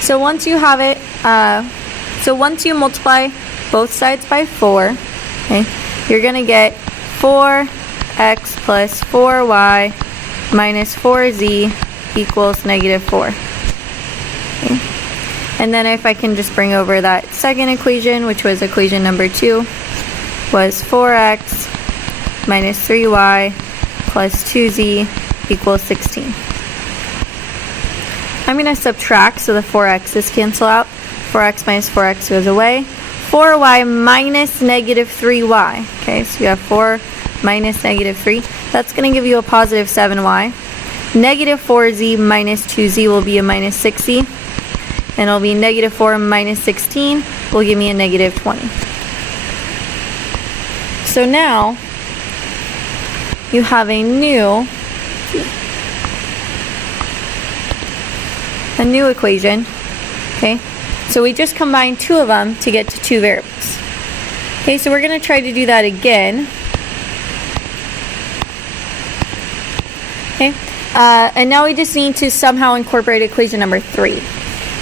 So once you have it, once you multiply both sides by 4, okay, you're going to get 4x plus 4y minus 4z equals negative 4. Okay. And then if I can just bring over that second equation, which was equation number 2, was 4x minus 3y plus 2z equals 16. I'm going to subtract so the 4x's cancel out. 4x minus 4x goes away. 4y minus negative 3y. Okay, so you have 4 minus negative 3. That's going to give you a positive 7y. Negative 4z minus 2z will be a minus 6z. And it'll be negative 4 minus 16 will give me a negative 20. So now you have a new equation. Okay, so we just combined two of them to get to two variables. Okay, so we're going to try to do that again. Okay, and now we just need to somehow incorporate equation number 3.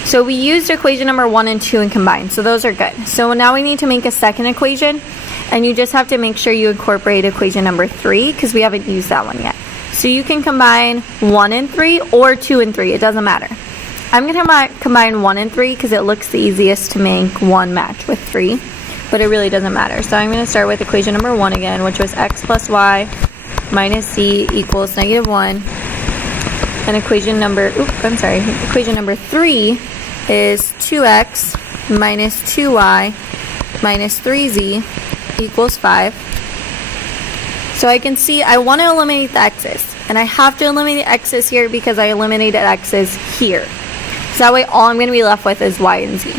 So we used equation number 1 and 2 and combined, so those are good. So now we need to make a second equation, and you just have to make sure you incorporate equation number 3 because we haven't used that one yet. So you can combine 1 and 3 or 2 and 3, it doesn't matter. I'm going to combine 1 and 3 because it looks the easiest to make 1 match with 3, but it really doesn't matter. So I'm going to start with equation number 1 again, which was x plus y minus z equals negative 1. And equation number 3 is 2x minus 2y minus 3z equals 5. So I can see I want to eliminate the x's, and I have to eliminate the x's here because I eliminated x's here. So that way all I'm going to be left with is y and z.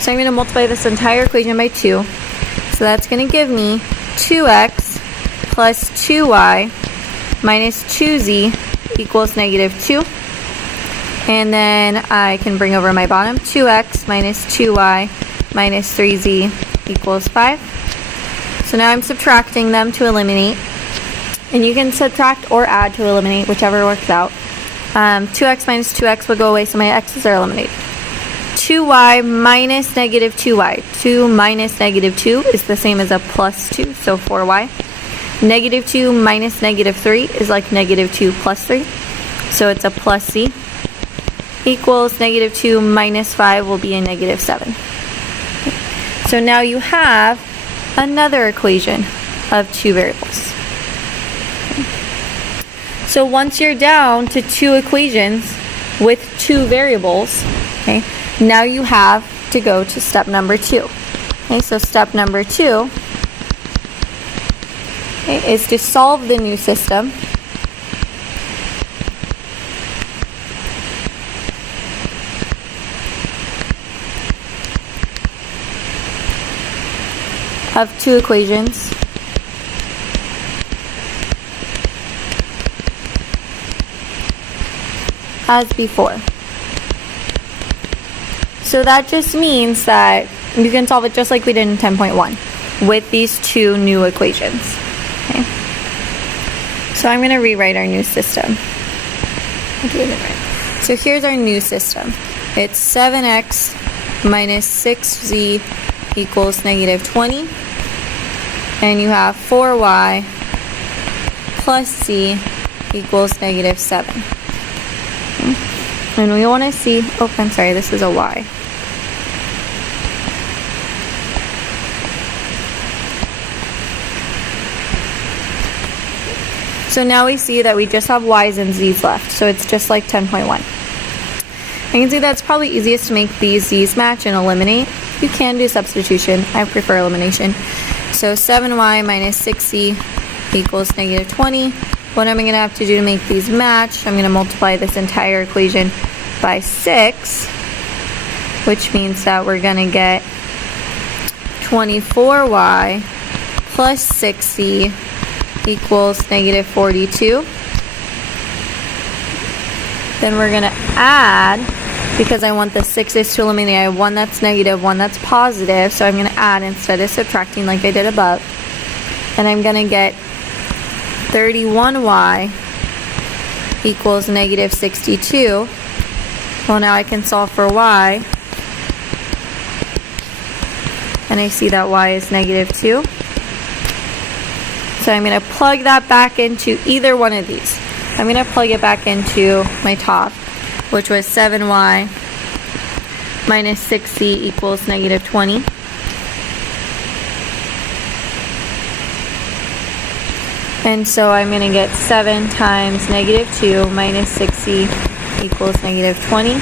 So I'm going to multiply this entire equation by 2. So that's going to give me 2x plus 2y minus 2z equals negative 2. And then I can bring over my bottom. 2x minus 2y minus 3z equals 5. So now I'm subtracting them to eliminate. And you can subtract or add to eliminate, whichever works out. 2x minus 2x will go away, so my x's are eliminated. 2y minus negative 2y. 2 minus negative 2 is the same as a plus 2, so 4y. Negative 2 minus negative 3 is like negative 2 plus 3, so it's a plus c. Equals negative 2 minus 5 will be a negative 7. So now you have another equation of two variables. So once you're down to two equations with two variables, okay, now you have to go to step number 2. Okay, so step number 2 is to solve the new system of two equations as before. So that just means that you can solve it just like we did in 10.1 with these two new equations. Okay. So I'm going to rewrite our new system. So here's our new system. It's 7x minus 6z equals negative 20. And you have 4y plus z equals negative 7. Okay. And we want to see, oh, I'm sorry, this is a y. So now we see that we just have y's and z's left, so it's just like 10.1. I can see that's probably easiest to make these z's match and eliminate. You can do substitution. I prefer elimination. So 7y minus 6z equals negative 20. What am I going to have to do to make these match? I'm going to multiply this entire equation by 6, which means that we're going to get 24y plus 6z equals negative 42. Then we're going to add, because I want the 6's to eliminate, I have one that's negative, one that's positive, so I'm going to add instead of subtracting like I did above. And I'm going to get 31y equals negative 62. Well, now I can solve for y. And I see that y is negative 2. So I'm going to plug that back into either one of these. I'm going to plug it back into my top, which was 7y minus 6z equals negative 20. And so I'm going to get 7 times negative 2 minus 6z equals negative 20.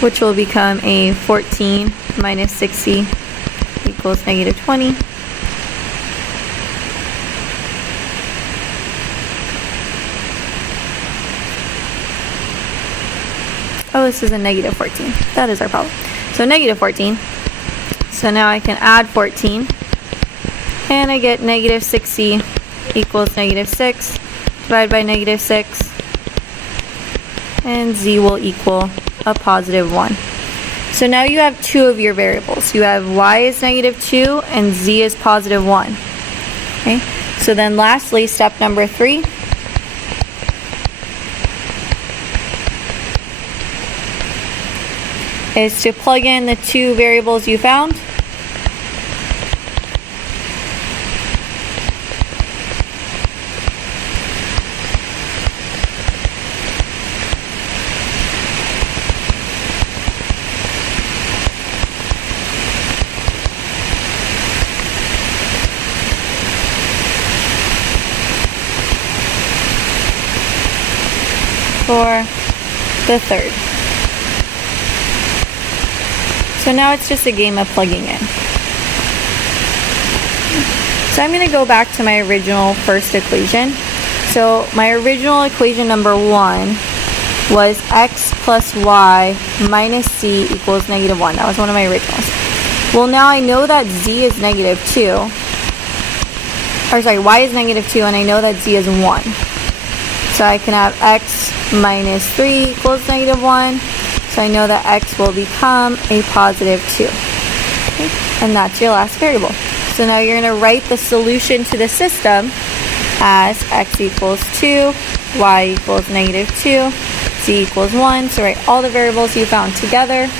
Which will become a 14 minus 6z equals negative 20. Oh, this is a negative 14. That is our problem. So negative 14. So now I can add 14. And I get negative 6z equals negative 6. Divide by negative 6. And z will equal a positive 1. So now you have two of your variables. You have y is negative 2 and z is positive 1. Okay? So then lastly, step number 3. Is to plug in the two variables you found. For the third. So now it's just a game of plugging in. So I'm going to go back to my original first equation. So my original equation number 1 was x plus y minus c equals negative 1. That was one of my originals. Well, now I know that z is negative 2. Or sorry, y is negative 2 and I know that z is 1. So I can have x minus 3 equals negative 1. So I know that x will become a positive 2. Okay? And that's your last variable. So now you're going to write the solution to the system as x equals 2, y equals negative 2, z equals 1. So write all the variables you found together,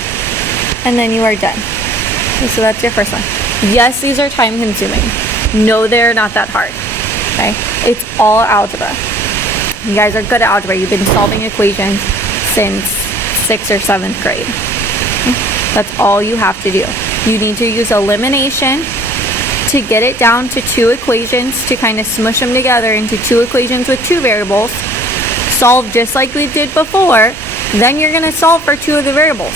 and then you are done. Okay, so that's your first one. Yes, these are time consuming. No, they're not that hard. Okay? It's all algebra. You guys are good at algebra. You've been solving equations since 6th or 7th grade. That's all you have to do. You need to use elimination to get it down to two equations, to kind of smush them together into two equations with two variables. Solve just like we did before. Then you're going to solve for two of the variables.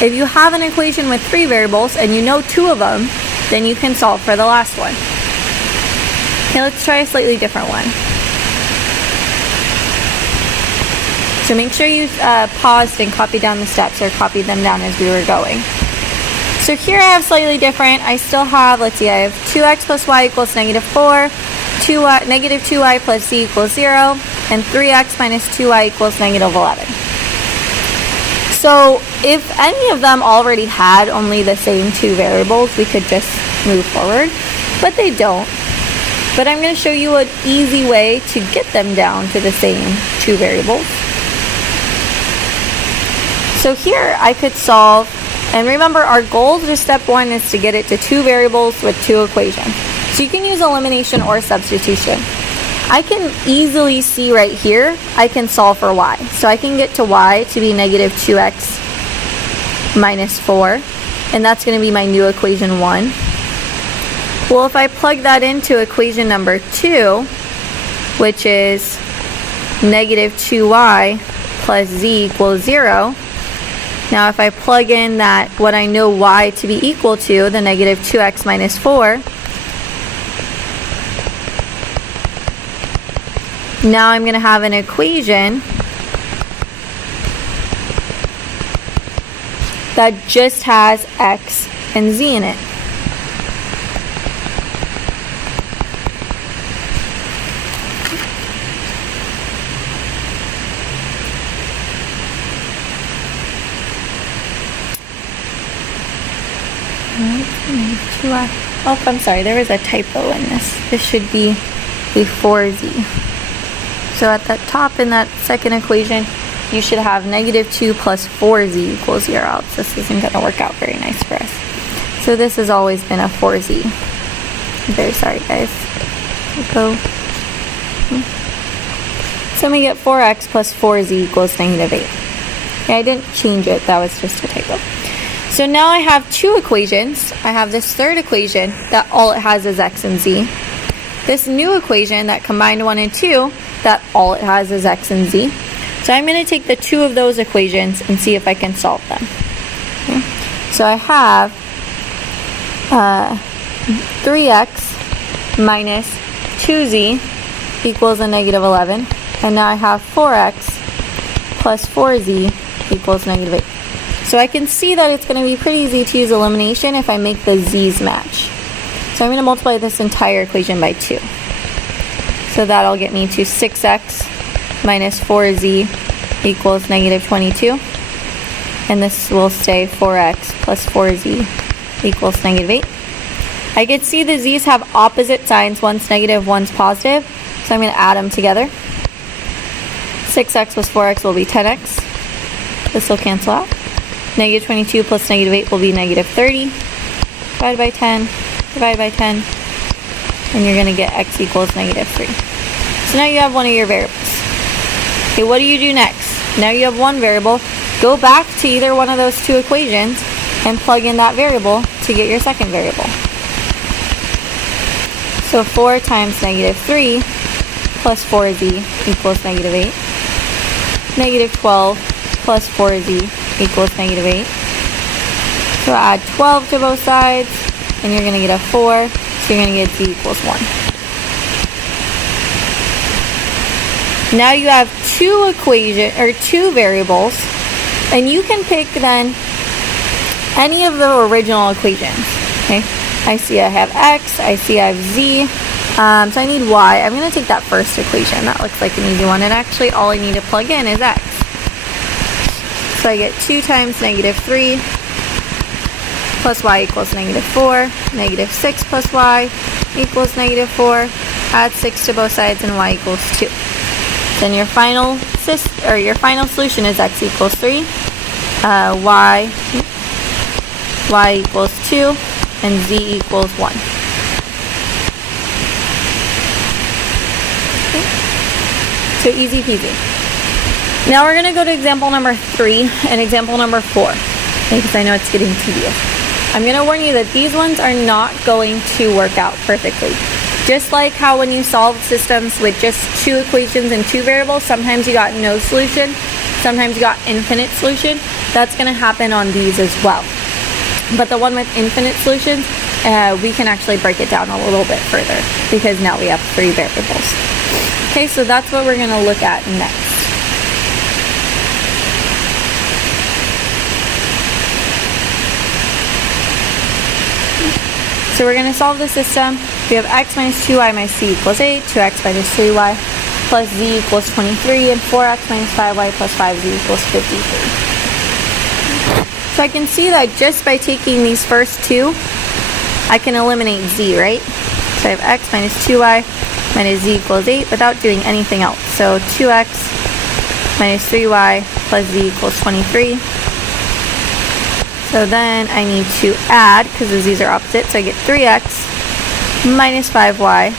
If you have an equation with 3 variables and you know 2 of them, then you can solve for the last one. Okay, let's try a slightly different one. So make sure you paused and copied down the steps, or copied them down as we were going. So here I have slightly different. I still have, let's see, I have 2x plus y equals negative 4, negative 2y plus z equals 0, and 3x minus 2y equals negative 11. So if any of them already had only the same 2 variables, we could just move forward, but they don't. But I'm going to show you an easy way to get them down to the same 2 variables. So here I could solve, and remember our goal to step 1 is to get it to 2 variables with 2 equations. So you can use elimination or substitution. I can easily see right here, I can solve for y. So I can get to y to be negative 2x minus 4, and that's going to be my new equation 1. Well, if I plug that into equation number 2, which is negative 2y plus z equals 0, now if I plug in that, what I know y to be equal to, the negative 2x minus 4, now I'm going to have an equation that just has x and z in it. Oh, I'm sorry, there was a typo in this. This should be be 4z. So at the top in that second equation, you should have negative 2 plus 4z equals 0, else this isn't going to work out very nice for us. So this has always been a 4z. I'm very sorry, guys. Go. So we get 4x plus 4z equals negative 8. Yeah, I didn't change it. That was just a typo. So now I have two equations. I have this third equation that all it has is x and z. This new equation that combined 1 and 2 that all it has is x and z. So I'm going to take the two of those equations and see if I can solve them. Okay. So I have 3x minus 2z equals a negative 11. And now I have 4x plus 4z equals negative 8. So I can see that it's going to be pretty easy to use elimination if I make the z's match. So I'm going to multiply this entire equation by 2. So that'll get me to 6x minus 4z equals negative 22. And this will stay 4x plus 4z equals negative 8. I can see the z's have opposite signs. One's negative, one's positive. So I'm going to add them together. 6x plus 4x will be 10x. This will cancel out. Negative 22 plus negative 8 will be negative 30. Divided by 10. Divided by 10. And you're going to get x equals negative 3. So now you have one of your variables. Okay, what do you do next? Now you have one variable. Go back to either one of those two equations and plug in that variable to get your second variable. So 4 times negative 3 plus 4z equals negative 8. Negative 12 plus 4z equals negative 8. So add 12 to both sides, and you're going to get a 4, so you're going to get z equals 1. Now you have two variables, and you can pick then any of the original equations. Okay, I see I have x, I see I have z, so I need y. I'm going to take that first equation. That looks like an easy one, and actually all I need to plug in is x. So I get 2 times negative 3 plus y equals negative 4. Negative 6 plus y equals negative 4. Add 6 to both sides and y equals 2. Then your final solution is x equals 3, y equals 2, and z equals 1. Okay. So easy peasy. Now we're going to go to example number 3 and example number 4, because I know it's getting tedious. I'm going to warn you that these ones are not going to work out perfectly. Just like how when you solve systems with just two equations and two variables, sometimes you got no solution, sometimes you got infinite solution. That's going to happen on these as well. But the one with infinite solutions, we can actually break it down a little bit further because now we have 3 variables. Okay, so that's what we're going to look at next. So we're going to solve the system. We have x minus 2y minus c equals 8, 2x minus 3y plus z equals 23, and 4x minus 5y plus 5z equals 53. So I can see that just by taking these first two, I can eliminate z, right? So I have x minus 2y minus z equals 8 without doing anything else. So 2x minus 3y plus z equals 23. So then I need to add, because the z's are opposite, so I get 3x minus 5y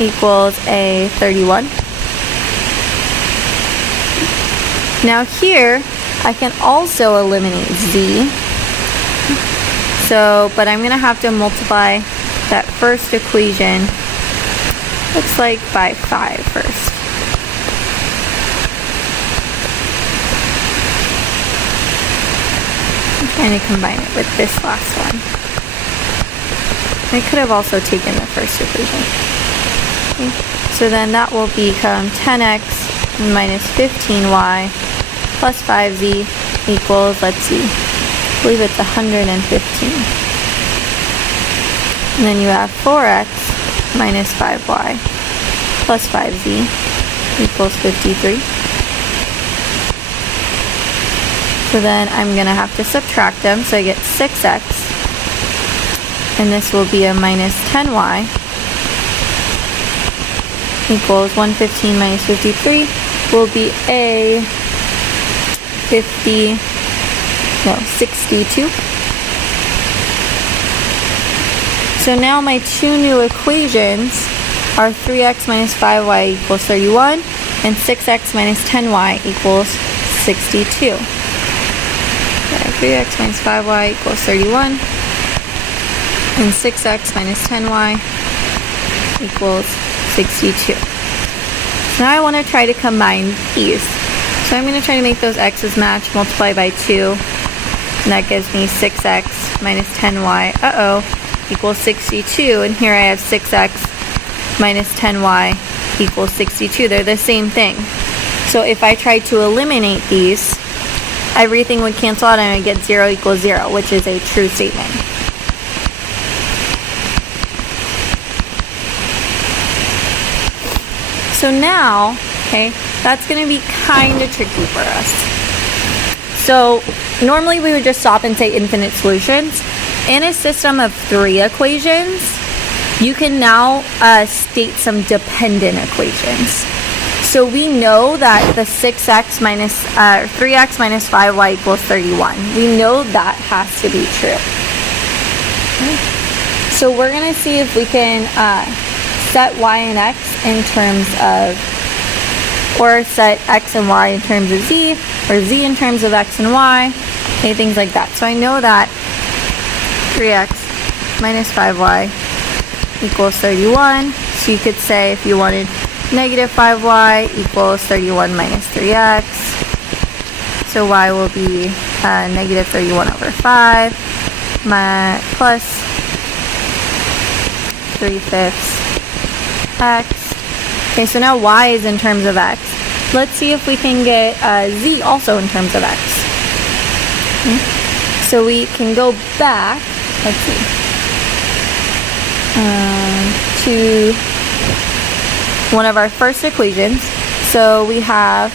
equals a 31. Now here, I can also eliminate z. But I'm going to have to multiply that first equation, looks like by 5 first. I'm trying to combine it with this last one. I could have also taken the first equation. Okay. So then that will become 10x minus 15y plus 5z equals, let's see, I believe it's 115. And then you have 4x minus 5y plus 5z equals 53. So then I'm going to have to subtract them. So I get 6x, and this will be a minus 10y equals 115 minus 53 will be a 62. So now my two new equations are 3x minus 5y equals 31 and 6x minus 10y equals 62. Okay, 3x minus 5y equals 31 and 6x minus 10y equals 62. Now I want to try to combine these. So I'm going to try to make those x's match, multiply by 2, and that gives me 6x minus 10y, equals 62, and here I have 6x minus 10y equals 62. They're the same thing. So if I try to eliminate these, everything would cancel out and I get 0 equals 0, which is a true statement. So now, okay, that's going to be kind of tricky for us. So normally we would just stop and say infinite solutions. In a system of 3 equations, you can now state some dependent equations. So we know that the 3x minus 5y equals 31. We know that has to be true. Okay. So we're going to see if we can set y and x in terms of, or set x and y in terms of z, or z in terms of x and y, okay, things like that. So I know that 3x minus 5y equals 31. So you could say if you wanted negative 5y equals 31 minus 3x. So y will be negative 31 over 5 plus 3/5 x. Okay, so now y is in terms of x. Let's see if we can get z also in terms of x. Okay. So we can go back, let's see, to one of our first equations. So we have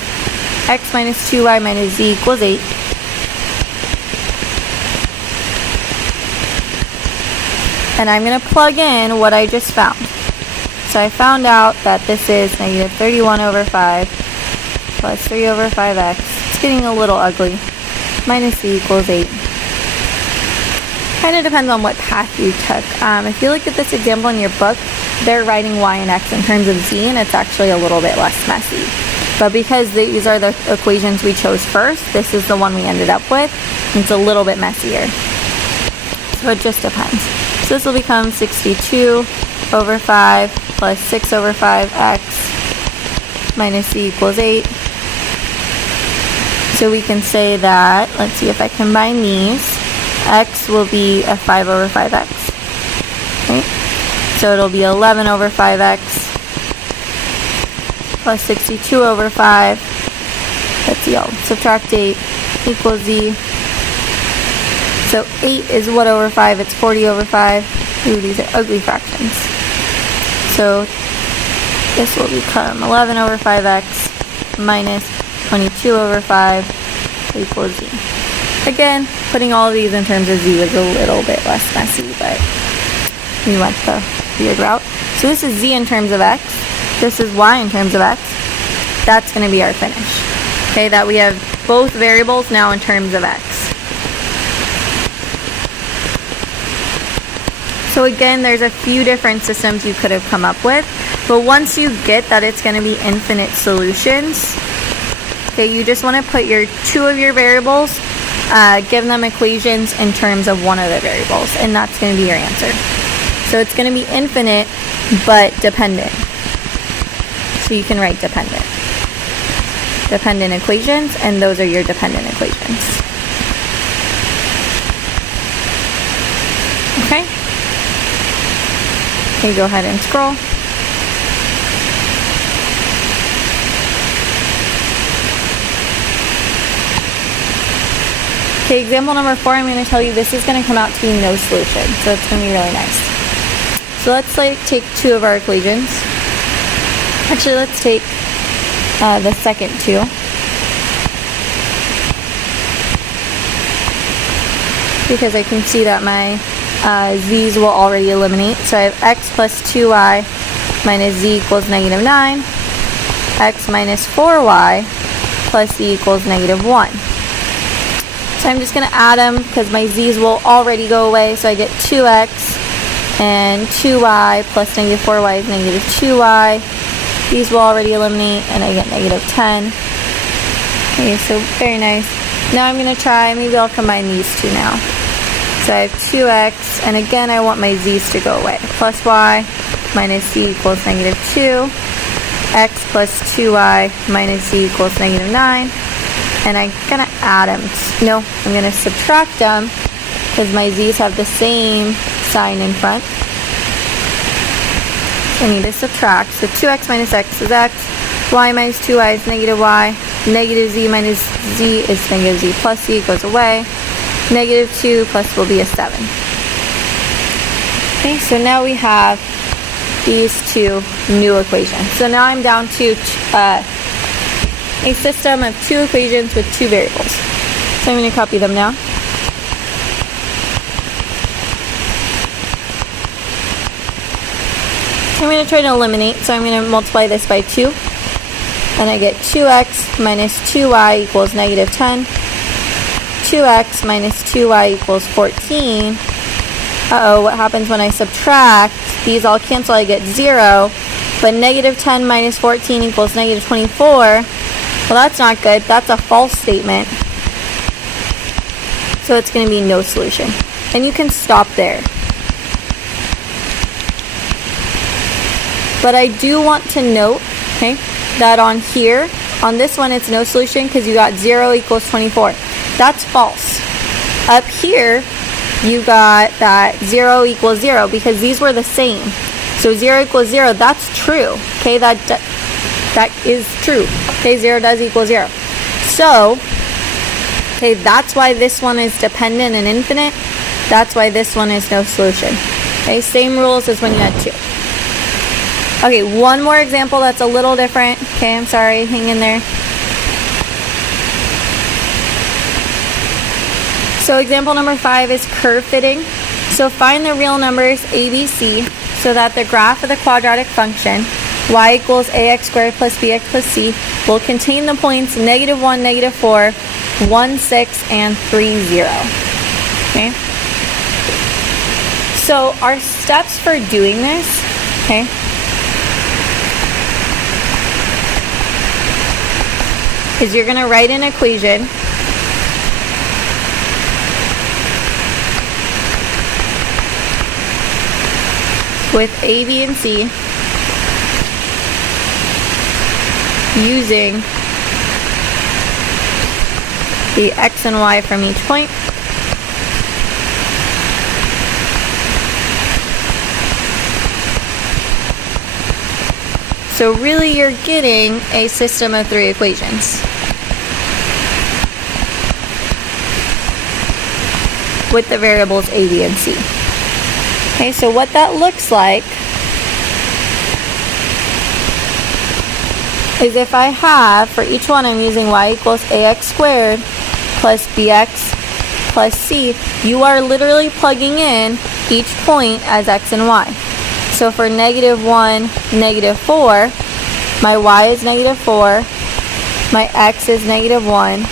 x minus 2y minus z equals 8. And I'm going to plug in what I just found. So I found out that this is negative 31 over 5 plus 3 over 5x. It's getting a little ugly. Minus z equals 8. Kind of depends on what path you took. If you look at this example in your book, they're writing y and x in terms of z, and it's actually a little bit less messy. But because these are the equations we chose first, this is the one we ended up with. It's a little bit messier. So it just depends. So this will become 62 over 5 plus 6 over 5x minus z equals 8. So we can say that, let's see if I combine these, x will be a 5 over 5x. Okay? So it'll be 11 over 5x plus 62 over 5. Let's see, I'll subtract 8 equals z. So 8 is what over 5? It's 40 over 5. Ooh, these are ugly fractions. So this will become 11 over 5x minus 22 over 5 equals z. Again, putting all of these in terms of z was a little bit less messy, but we went the weird route. So this is z in terms of x. This is y in terms of x. That's going to be our finish. Okay, that we have both variables now in terms of x. So again, there's a few different systems you could have come up with, but once you get that it's going to be infinite solutions, okay, you just want to put your two of your variables, give them equations in terms of one of the variables, and that's going to be your answer. So it's going to be infinite, but dependent. So you can write dependent. Dependent equations, and those are your dependent equations. Okay? Okay, go ahead and scroll. Okay, example number 4, I'm going to tell you this is going to come out to be no solution, so it's going to be really nice. So let's take two of our equations. Actually, let's take the second two. Because I can see that my z's will already eliminate. So I have x plus 2y minus z equals negative 9, x minus 4y plus z equals negative 1. So I'm just going to add them because my z's will already go away. So I get 2x and 2y plus negative 4y is negative 2y. These will already eliminate and I get negative 10. Okay, so very nice. Now I'm going to try, maybe I'll combine these two now. So I have 2x, and again I want my z's to go away. Plus y minus z equals negative 2. X plus 2y minus z equals negative 9. And I'm going to add them. No, I'm going to subtract them because my z's have the same sign in front. So I need to subtract. So 2x minus x is x. Y minus 2y is negative y. Negative z minus z is negative z plus z goes away. Negative 2 plus will be a 7. Okay, so now we have these two new equations. So now I'm down to a system of two equations with two variables. So I'm going to copy them now. I'm going to try to eliminate, so I'm going to multiply this by 2. And I get 2x minus 2y equals negative 10. 2x minus 2y equals 14. Uh-oh, what happens when I subtract? These all cancel, I get 0. But negative 10 minus 14 equals negative 24. Well, that's not good. That's a false statement. So it's going to be no solution. And you can stop there. But I do want to note, okay, that on here, on this one, it's no solution because you got 0 equals 24. That's false. Up here, you got that 0 equals 0 because these were the same. So 0 equals 0, that's true. Okay, that is true. Okay, 0 does equal 0. So, okay, that's why this one is dependent and infinite. That's why this one is no solution. Okay, same rules as when you had 2. Okay, one more example that's a little different. Okay, I'm sorry, hang in there. So example number 5 is curve fitting. So find the real numbers a, b, c so that the graph of the quadratic function y equals ax squared plus bx plus c will contain the points negative 1, negative 4, 1, 6, and 3, 0. Okay? So our steps for doing this, okay, is you're going to write an equation with a, b, and c using the x and y from each point. So really you're getting a system of 3 equations with the variables a, b, and c. Okay, so what that looks like is if I have, for each one I'm using y equals ax squared plus bx plus c, you are literally plugging in each point as x and y. So for negative 1, negative 4, my y is negative 4, my x is negative 1,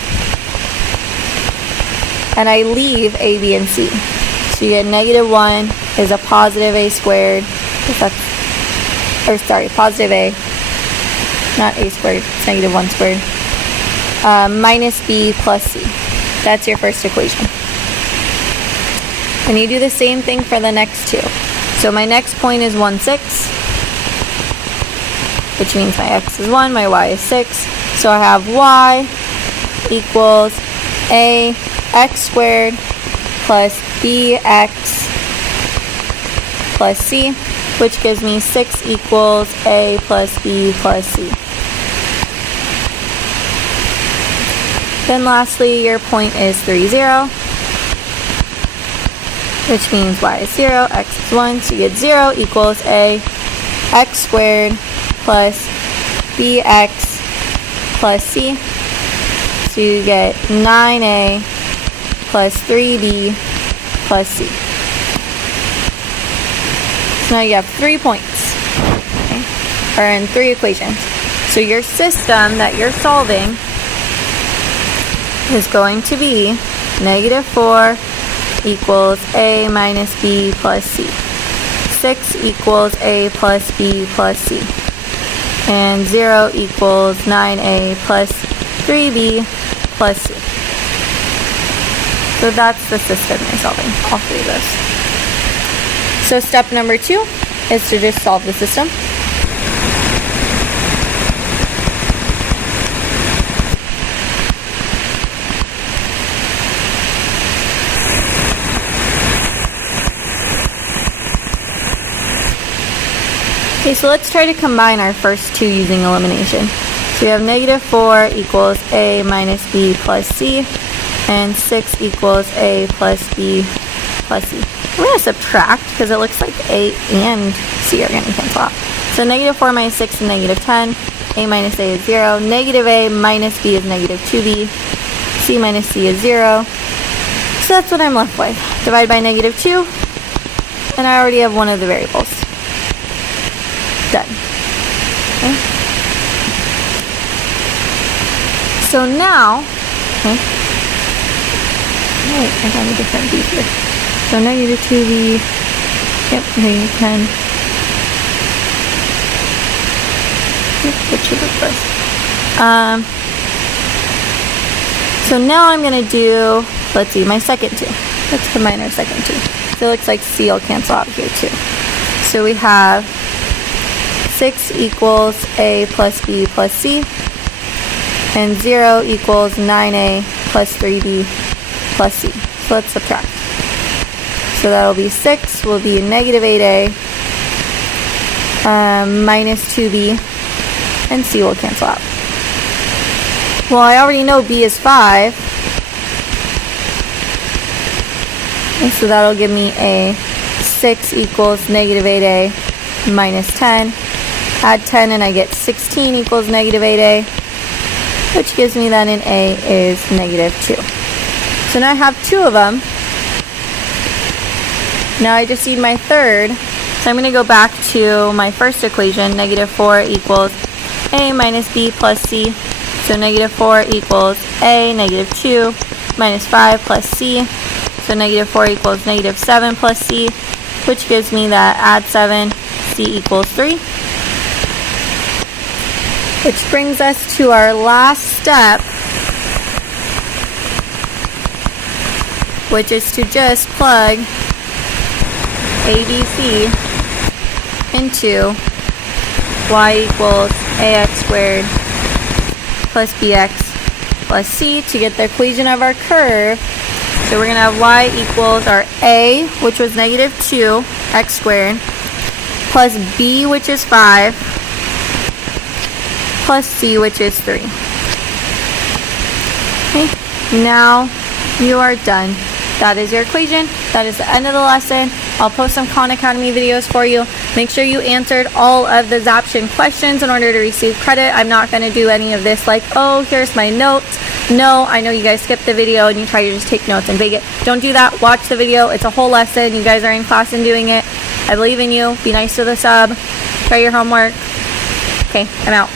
and I leave a, b, and c. So you get negative 1 is a positive a squared, positive a, not a squared, it's negative 1 squared, minus b plus c. That's your first equation. And you do the same thing for the next two. So my next point is 1, 6, which means my x is 1, my y is 6. So I have y equals a x squared plus bx plus c, which gives me 6 equals a plus b plus c. Then lastly, your point is 3, 0, which means y is 0, x is 1, so you get 0 equals a x squared plus bx plus c, so you get 9a plus 3b plus c. So now you have 3 points. Okay. are in 3 equations. So your system that you're solving is going to be -4 equals a minus b plus c. 6 equals a plus b plus c. And 0 equals 9a plus 3b plus c. So that's the system you're solving, all 3 of those. So step number 2 is to just solve the system. Okay, so let's try to combine our first 2 using elimination. So we have -4 equals a minus b plus c, and 6 equals a plus b plus c. I'm going to subtract because it looks like a and c are going to cancel out. So -4 minus 6 is -10, a minus a is 0, -a minus b is -2b, c minus c is 0. So that's what I'm left with. Divide by -2, and I already have one of the variables. Done. Okay. So now, okay. Wait, I got a different b here. So -2b, yep, -10. Yep, that should look first. So now I'm gonna do, let's see, my second 2. Let's combine our second 2. So it looks like c will cancel out here too. So we have 6 equals a plus b plus c, and 0 equals 9a plus 3b plus c. So let's subtract. So that'll be 6 will be -8a minus 2b, and c will cancel out. Well, I already know b is 5, and so that'll give me a 6 equals -8a minus 10. Add 10 and I get 16 equals -8a, which gives me that an a is -2. So now I have 2 of them. Now I just need my third. So I'm going to go back to my first equation. -4 equals a minus b plus c. So -4 equals a, -2 minus 5 plus c. So -4 equals -7 plus c, which gives me that add 7, c equals 3. Which brings us to our last step, which is to just plug ABC into y equals ax squared plus bx plus c to get the equation of our curve. So we're going to have y equals our a, which was -2 x squared, plus b, which is 5, plus c, which is 3. Okay, now you are done. That is your equation. That is the end of the lesson. I'll post some Khan Academy videos for you. Make sure you answered all of the Zaption questions in order to receive credit. I'm not going to do any of this like, oh, here's my notes. No, I know you guys skipped the video and you try to just take notes and bake it. Don't do that. Watch the video. It's a whole lesson. You guys are in class and doing it. I believe in you. Be nice to the sub. Try your homework. Okay, I'm out.